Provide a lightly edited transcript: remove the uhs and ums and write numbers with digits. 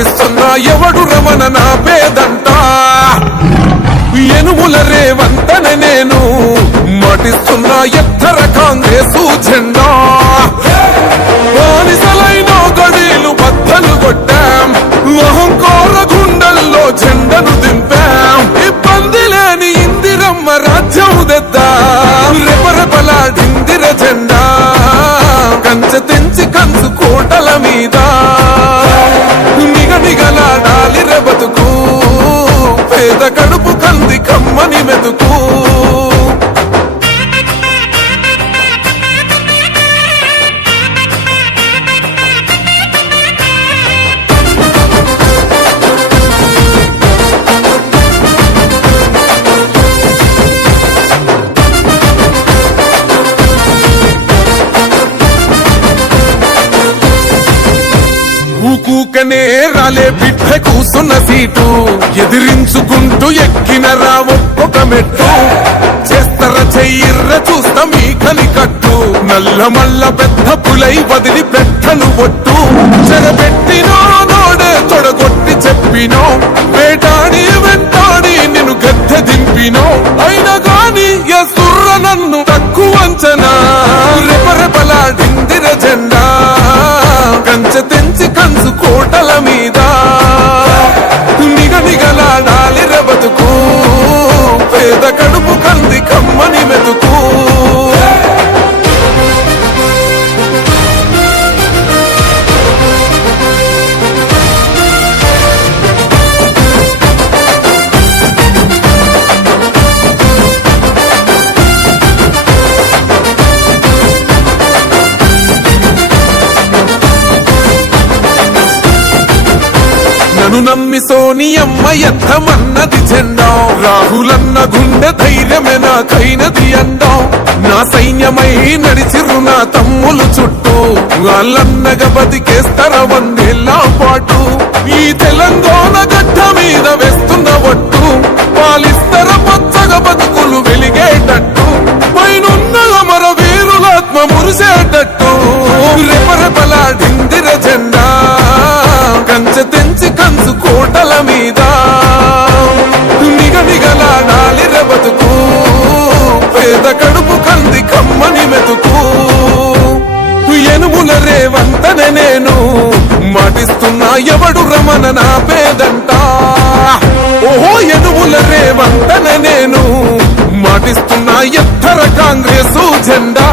మాటిస్తున్నా ఎవడు రమణ నా పేదంట ఎనుముల రేవంతన నేను మాటిస్తున్నా ఎత్తర కాంగ్రెసు జెండా బానిసలైన గడీలు బద్దలు కొట్టాం అహంకార గుండెల్లో జెండను దింపాం ఇబ్బంది లేని ఇందిరమ్మ రాజ్యం తెద్దాం రెపరెపలాడిందిర జెండా కంచె తెంచి కంచు కోటల మీద నిగనిగలాడాలి బతుకు పేద కడుపు కంది కమ్మని మెతుకు ఊకూకనే రాలే బిడ్డ కూసున్న సీటు ఎదిరించుకుంటూ ఎక్కినరా ఒక్కొక్క మెట్టు చేస్తర చెయ్యిర్ర చూస్తా మీ కని కట్టు నల్ల మల్ల పెద్ద పులై వదిలి పెట్టను ఒట్టు చెరబెట్టినో నోడే తొడగొట్టి చెప్పినో వేటాడి వెంటాడి నిన్ను గద్దె దింపినో అయినా గాని ఎసుర్ర నన్ను తక్కువ అంచనా రెపరెపలాడిందిర జెండా కంచె తెంచి కంచు కోటల మీద నిగనిగలాడాలి బతుకు పేద కడుపు కంది కమ్మని మెతుకు నన్ను నమ్మి సోనియమ్మ ఎత్తమన్నది జెండా రాహులన్న గుండె ధైర్యమే నాకైనది అండా నా సైన్యమై నడిచిరు నా తమ్ములు చుట్టూ వాళ్ళన్నగా బతికేస్తర వందేళ్ల పాటు ఈ తెలంగాణ గడ్డ మీద వేస్తున్న ఒట్టు పాలిస్తర పచ్చగా బతుకులు వెలిగేటట్టు పైనున్న అమర వీరులాత్మ మురిసేటట్టు రెపరెపలాడిందిర జెండా కంచె తెంచి కంచు కోటల మీద నిగనిగలాడాలి బతుకు పేద కడుపు కంది కమ్మని మెతుకు ఎనుముల రేవంతన నేను మాటిస్తున్నా ఎవడు రమణ నా పేదంట ఓహో ఎనుముల రేవంతన నేను మాటిస్తున్నా ఎత్తర కాంగ్రెసు జెండా